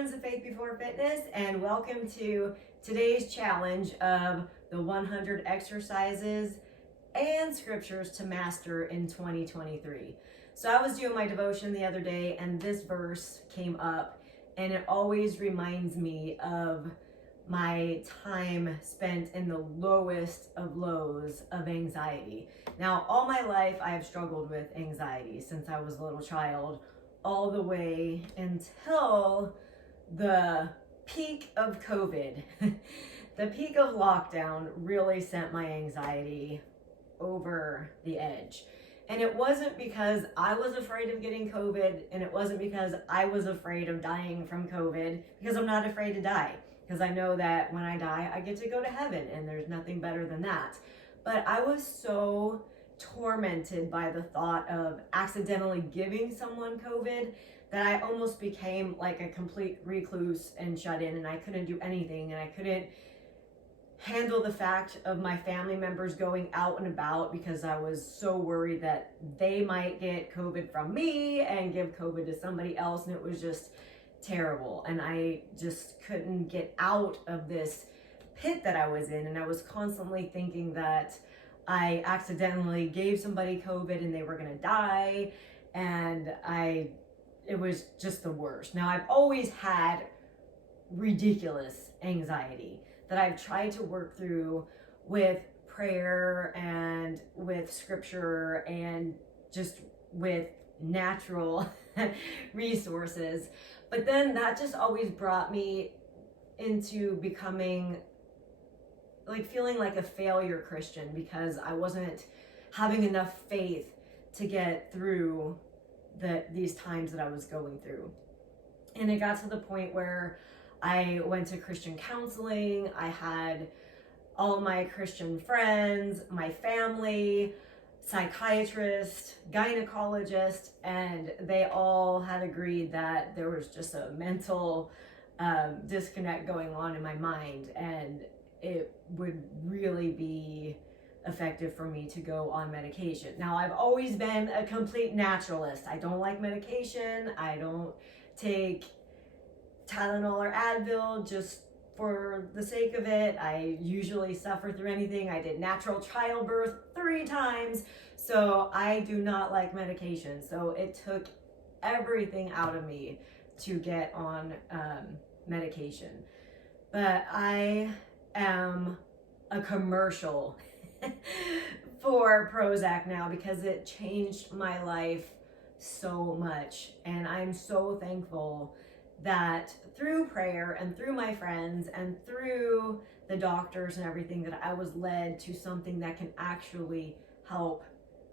friends of Faith Before Fitness, and welcome to today's challenge of the 100 exercises and scriptures to master in 2023. So I was doing my devotion the other day and this verse came up, and it always reminds me of my time spent in the lowest of lows of anxiety. Now, all my life I have struggled with anxiety since I was a little child, all the way until the peak of COVID. The peak of lockdown really sent my anxiety over the edge. And it wasn't because I was afraid of getting COVID, and it wasn't because I was afraid of dying from COVID, because I'm not afraid to die. Because I know that when I die, I get to go to heaven, and there's nothing better than that. But I was so tormented by the thought of accidentally giving someone COVID that I almost became like a complete recluse and shut in, and I couldn't do anything, and I couldn't handle the fact of my family members going out and about because I was so worried that they might get COVID from me and give COVID to somebody else, and it was just terrible. And I just couldn't get out of this pit that I was in, and I was constantly thinking that I accidentally gave somebody COVID and they were gonna die, and it was just the worst. Now, I've always had ridiculous anxiety that I've tried to work through with prayer and with scripture and just with natural resources. But then that just always brought me into becoming feeling like a failure Christian, because I wasn't having enough faith to get through these times that I was going through. And it got to the point where I went to Christian counseling. I had all my Christian friends, my family, psychiatrist, gynecologist, and they all had agreed that there was just a mental disconnect going on in my mind, and it would really be effective for me to go on medication. Now, I've always been a complete naturalist. I don't like medication. I don't take Tylenol or Advil just for the sake of it. I usually suffer through anything. I did natural childbirth 3 times, so I do not like medication. So it took everything out of me to get on medication. But I am a commercial for Prozac now, because it changed my life so much. And I'm so thankful that through prayer and through my friends and through the doctors and everything, that I was led to something that can actually help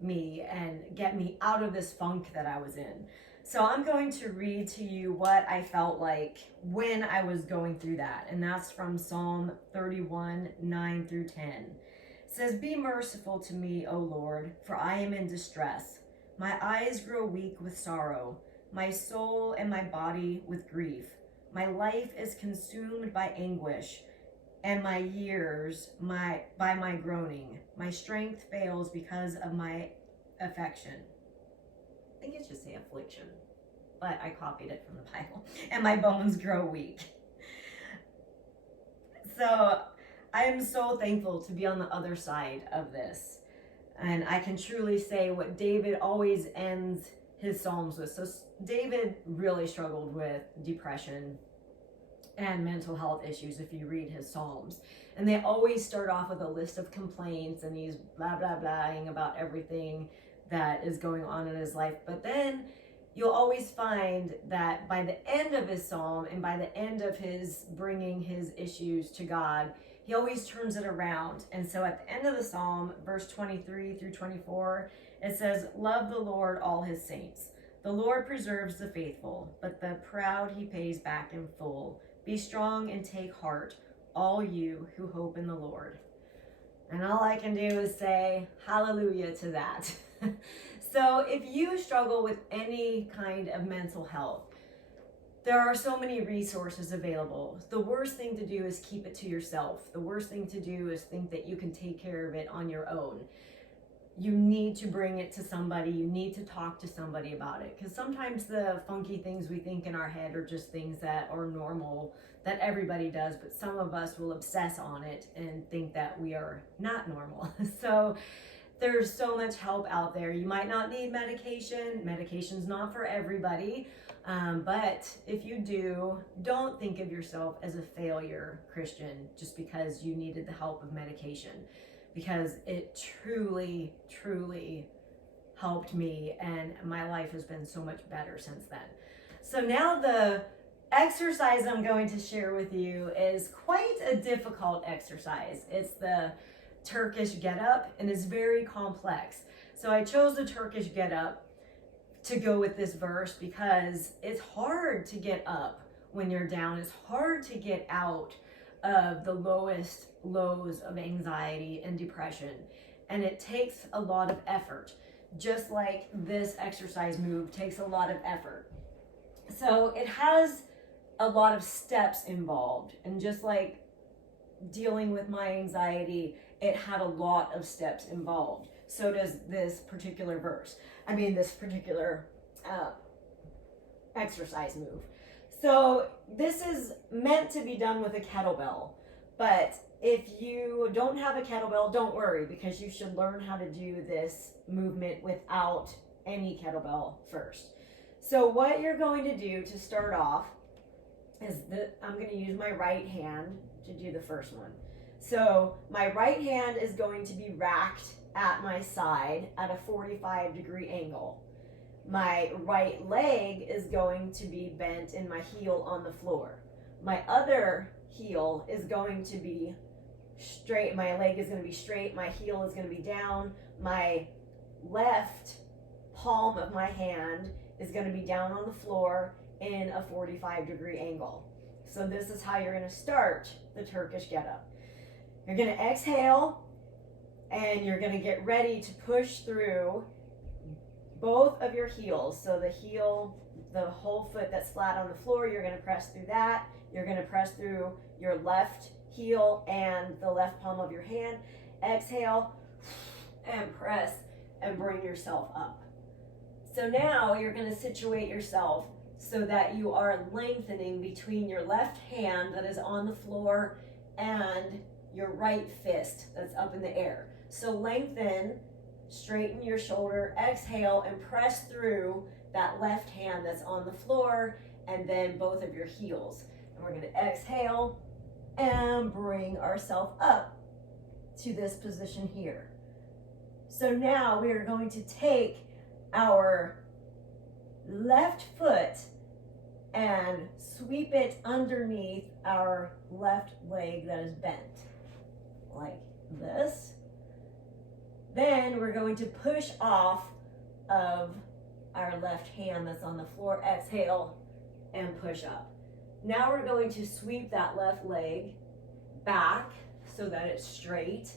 me and get me out of this funk that I was in. So I'm going to read to you what I felt like when I was going through that. And that's from Psalm 31, 9 through 10. It says, "Be merciful to me, O Lord, for I am in distress. My eyes grow weak with sorrow, my soul and my body with grief. My life is consumed by anguish, and my years by my groaning. My strength fails because of my affliction." I think it should say affliction, but I copied it from the Bible. "And my bones grow weak." So I am so thankful to be on the other side of this. And I can truly say what David always ends his Psalms with. So David really struggled with depression and mental health issues if you read his Psalms. And they always start off with a list of complaints, and he's blah, blah, blahing about everything that is going on in his life. But then you'll always find that by the end of his psalm and by the end of his bringing his issues to God, he always turns it around. And so at the end of the psalm, verse 23 through 24, it says, "Love the Lord, all his saints. The Lord preserves the faithful, but the proud he pays back in full. Be strong and take heart, all you who hope in the Lord." And all I can do is say hallelujah to that. So if you struggle with any kind of mental health, there are so many resources available. The worst thing to do is keep it to yourself. The worst thing to do is think that you can take care of it on your own. you need to bring it to somebody. You need to talk to somebody about it, because sometimes the funky things we think in our head are just things that are normal, that everybody does, but some of us will obsess on it and think that we are not normal. So there's so much help out there. You might not need medication. Medication's not for everybody. But if you do, don't think of yourself as a failure Christian just because you needed the help of medication, because it truly, truly helped me, and my life has been so much better since then. So now the exercise I'm going to share with you is quite a difficult exercise. It's the Turkish get up, and it's very complex. So I chose the Turkish get up to go with this verse because it's hard to get up when you're down. It's hard to get out of the lowest lows of anxiety and depression, and it takes a lot of effort, just like this exercise move takes a lot of effort. So it has a lot of steps involved, and just like dealing with my anxiety, it had a lot of steps involved. So does this particular this particular exercise move. So this is meant to be done with a kettlebell, but if you don't have a kettlebell, don't worry, because you should learn how to do this movement without any kettlebell first. So what you're going to do to start off is I'm going to use my right hand to do the first one. So my right hand is going to be racked at my side at a 45-degree angle. My right leg is going to be bent and my heel on the floor. My other heel is going to be straight. My leg is going to be straight. My heel is going to be down. My left palm of my hand is going to be down on the floor in a 45-degree angle. So this is how you're going to start the Turkish get up. You're going to exhale, and you're going to get ready to push through both of your heels. So the heel, the whole foot that's flat on the floor, you're going to press through that. You're going to press through your left heel and the left palm of your hand. Exhale and press and bring yourself up. So now you're going to situate yourself so that you are lengthening between your left hand that is on the floor and your right fist that's up in the air. So lengthen, straighten your shoulder, exhale, and press through that left hand that's on the floor, and then both of your heels. And we're going to exhale and bring ourselves up to this position here. So now we are going to take our left foot and sweep it underneath our left leg that is bent, like this. Then we're going to push off of our left hand that's on the floor. Exhale and push up. Now we're going to sweep that left leg back so that it's straight.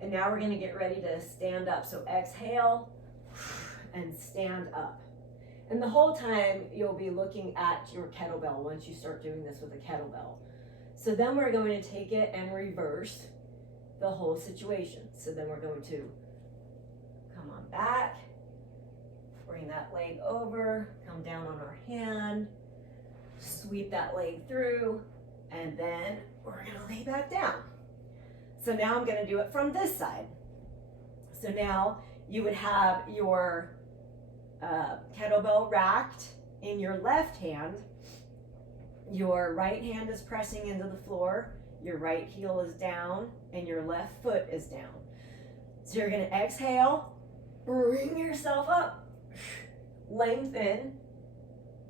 And now we're going to get ready to stand up. So exhale and stand up. And the whole time you'll be looking at your kettlebell once you start doing this with a kettlebell. So then we're going to take it and reverse the whole situation. So then we're going to come on back, bring that leg over, come down on our hand, sweep that leg through, and then we're going to lay back down. So now I'm going to do it from this side. So now you would have your kettlebell racked in your left hand. Your right hand is pressing into the floor. Your right heel is down and your left foot is down. So you're going to exhale, bring yourself up, lengthen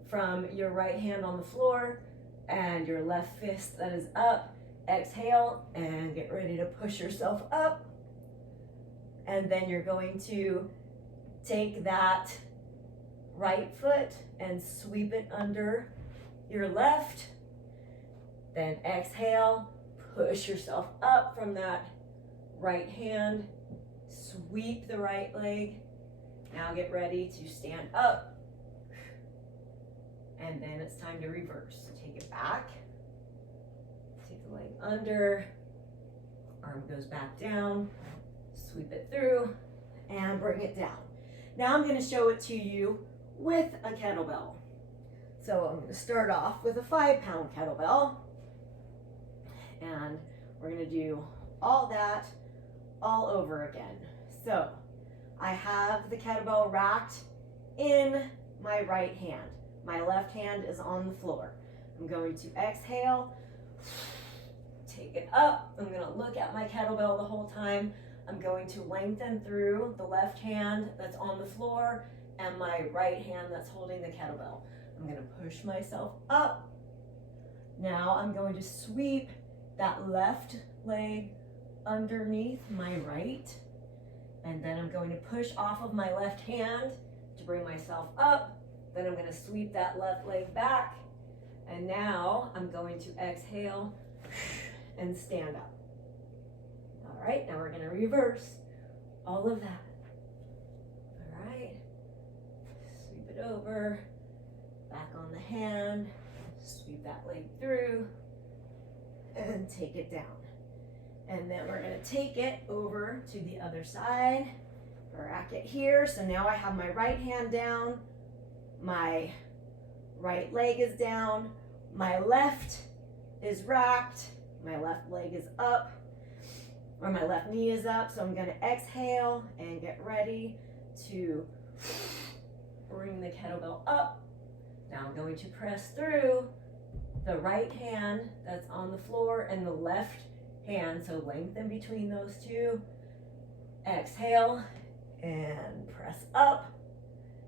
from your right hand on the floor and your left fist that is up. Exhale and get ready to push yourself up. And then you're going to take that right foot and sweep it under your left. Then exhale, push yourself up from that right hand, sweep the right leg. Now get ready to stand up. And then it's time to reverse. So take it back, take the leg under, arm goes back down, sweep it through, and bring it down. Now I'm going to show it to you with a kettlebell. So I'm going to start off with a 5-pound kettlebell, and we're going to do all that all over again. So I have the kettlebell racked in my right hand. My left hand is on the floor. I'm going to exhale, take it up. I'm going to look at my kettlebell the whole time. I'm going to lengthen through the left hand that's on the floor and my right hand that's holding the kettlebell. I'm going to push myself up. Now I'm going to sweep that left leg underneath my right, and then I'm going to push off of my left hand to bring myself up. Then I'm going to sweep that left leg back, and now I'm going to exhale and stand up. All right, now we're going to reverse all of that. All right, sweep it over, back on the hand, sweep that leg through, and take it down. And then we're going to take it over to the other side, rack it here. So now I have my right hand down, my right leg is down, my left is racked, my left leg is up, or my left knee is up. So I'm going to exhale and get ready to bring the kettlebell up. Now I'm going to press through the right hand that's on the floor and the left hand, so lengthen between those two. Exhale and press up.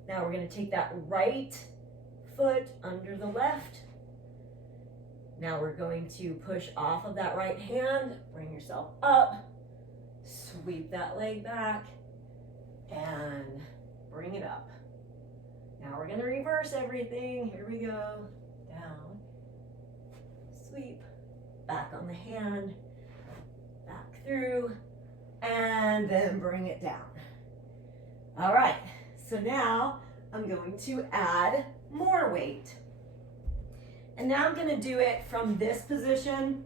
Now we're going to take that right foot under the left. Now we're going to push off of that right hand, bring yourself up, sweep that leg back, and bring it up. Now we're going to reverse everything. Here we go. Down, sweep, back on the hand, back through, and then bring it down. All right, so now I'm going to add more weight. And now I'm going to do it from this position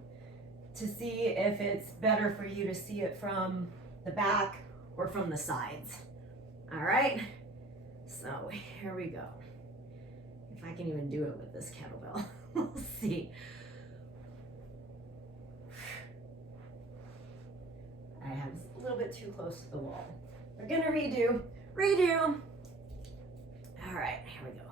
to see if it's better for you to see it from the back or from the sides. All right, so here we go. If I can even do it with this kettlebell, we'll see. I have a little bit too close to the wall. We're gonna redo. All right, here we go.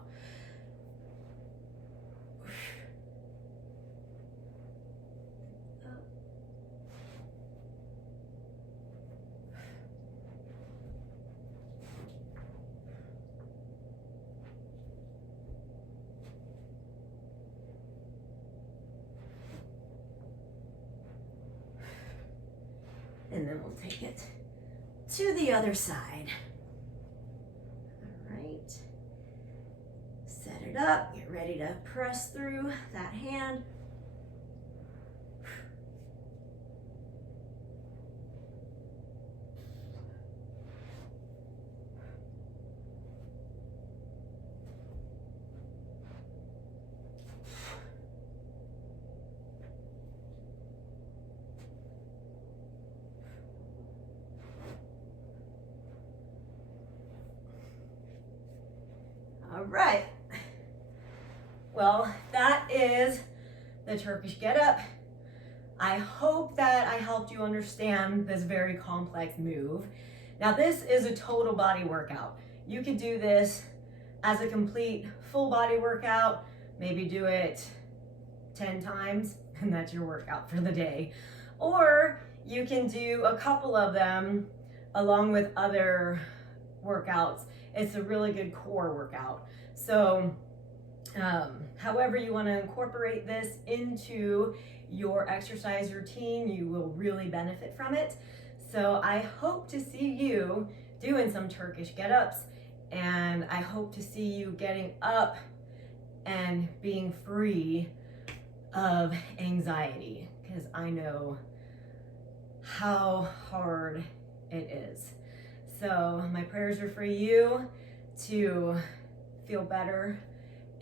And then we'll take it to the other side. All right. Set it up. Get ready to press through that hand. All right. Well, that is the Turkish get up. I hope that I helped you understand this very complex move. Now, this is a total body workout. You could do this as a complete full body workout, maybe do it 10 times, and that's your workout for the day. Or you can do a couple of them along with other workouts. It's a really good core workout. So however you want to incorporate this into your exercise routine, you will really benefit from it. So I hope to see you doing some Turkish get-ups, and I hope to see you getting up and being free of anxiety, because I know how hard it is. So my prayers are for you to feel better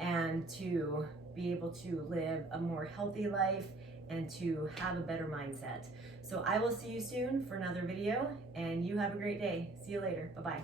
and to be able to live a more healthy life and to have a better mindset. So I will see you soon for another video, and you have a great day. See you later. Bye-bye.